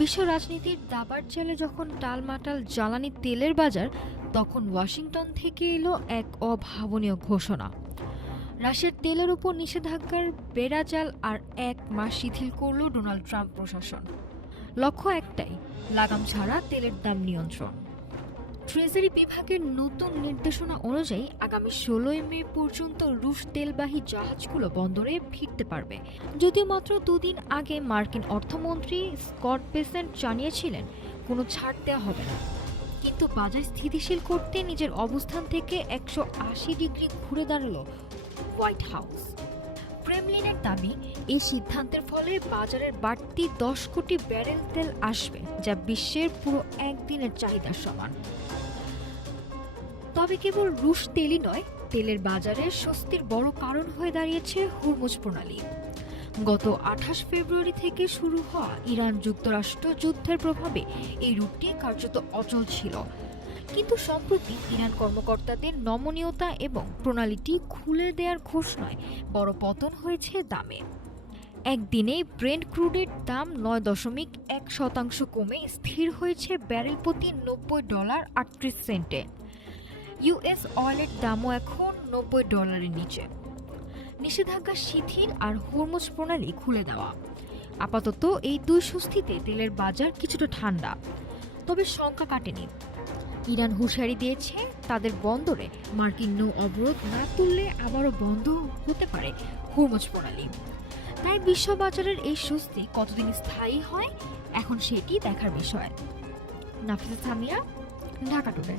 বিশ্ব রাজনীতির দাবার চেলে যখন টালমাটাল জ্বালানি তেলের বাজার, তখন ওয়াশিংটন থেকে এলো এক অভাবনীয় ঘোষণা। রাশিয়ার তেলের উপর নিষেধাজ্ঞার বেড়াজাল আর 1 মাস শিথিল করল ডোনাল্ড ট্রাম্প প্রশাসন। লক্ষ্য একটাই, লাগাম ছাড়া তেলের দাম নিয়ন্ত্রণ। ট্রেজারি বিভাগের নতুন নির্দেশনা অনুযায়ী আগামী 16 মে পর্যন্ত রুশ তেলবাহী জাহাজগুলো বন্দরে ফিরতে পারবে। যদিও মাত্র দুদিন আগে মার্কিন অর্থমন্ত্রী স্কট বেসেন্ট জানিয়েছিলেন কোনো ছাড় দেওয়া হবে না, কিন্তু বাজার স্থিতিশীল করতে নিজের অবস্থান থেকে 180 ডিগ্রি ঘুরে দাঁড়ালো হোয়াইট হাউস। ক্রেমলিনের দাবি, এই সিদ্ধান্তের ফলে বাজারের বাড়তি 10 কোটি ব্যারেল তেল আসবে, যা বিশ্বের পুরো একদিনের চাহিদার সমান। তবে কেবল রুশ তেলই নয়, তেলের বাজারে স্বস্তির বড় কারণ হয়ে দাঁড়িয়েছে হরমুজ প্রণালী। গত 28 ফেব্রুয়ারি থেকে শুরু হওয়া ইরান যুক্তরাষ্ট্র যুদ্ধের প্রভাবে এই রুটটি কার্যত অচল ছিল, কিন্তু সম্প্রতি ইরান কর্মকর্তাদের নমনীয়তা এবং প্রণালীটি খুলে দেওয়ার ঘোষণায় বড় পতন হয়েছে দামে। একদিনে ব্রেন্ট ক্রুডের দাম 9.1% কমে স্থির হয়েছে ব্যারেল প্রতি $90.38। ইউএস অয়েলের দামও এখন $90 নিচে। নিষেধাজ্ঞা শিথিল আর হরমুজ প্রণালী খুলে দেওয়া, আপাতত এই দুই স্বস্তিতে তেলের বাজার কিছুটা ঠান্ডা। তবে শঙ্কা কাটেনি। ইরান হুঁশিয়ারি দিয়েছে তাদের বন্দরে মার্কিন নৌ অবরোধ না তুললে আবারও বন্ধ হতে পারে হরমুজ প্রণালী। তাই বিশ্ববাজারের এই স্বস্তি কতদিন স্থায়ী হয়, এখন সেটি দেখার বিষয়। নাফিসা সামিয়া, ঢাকা টুডে।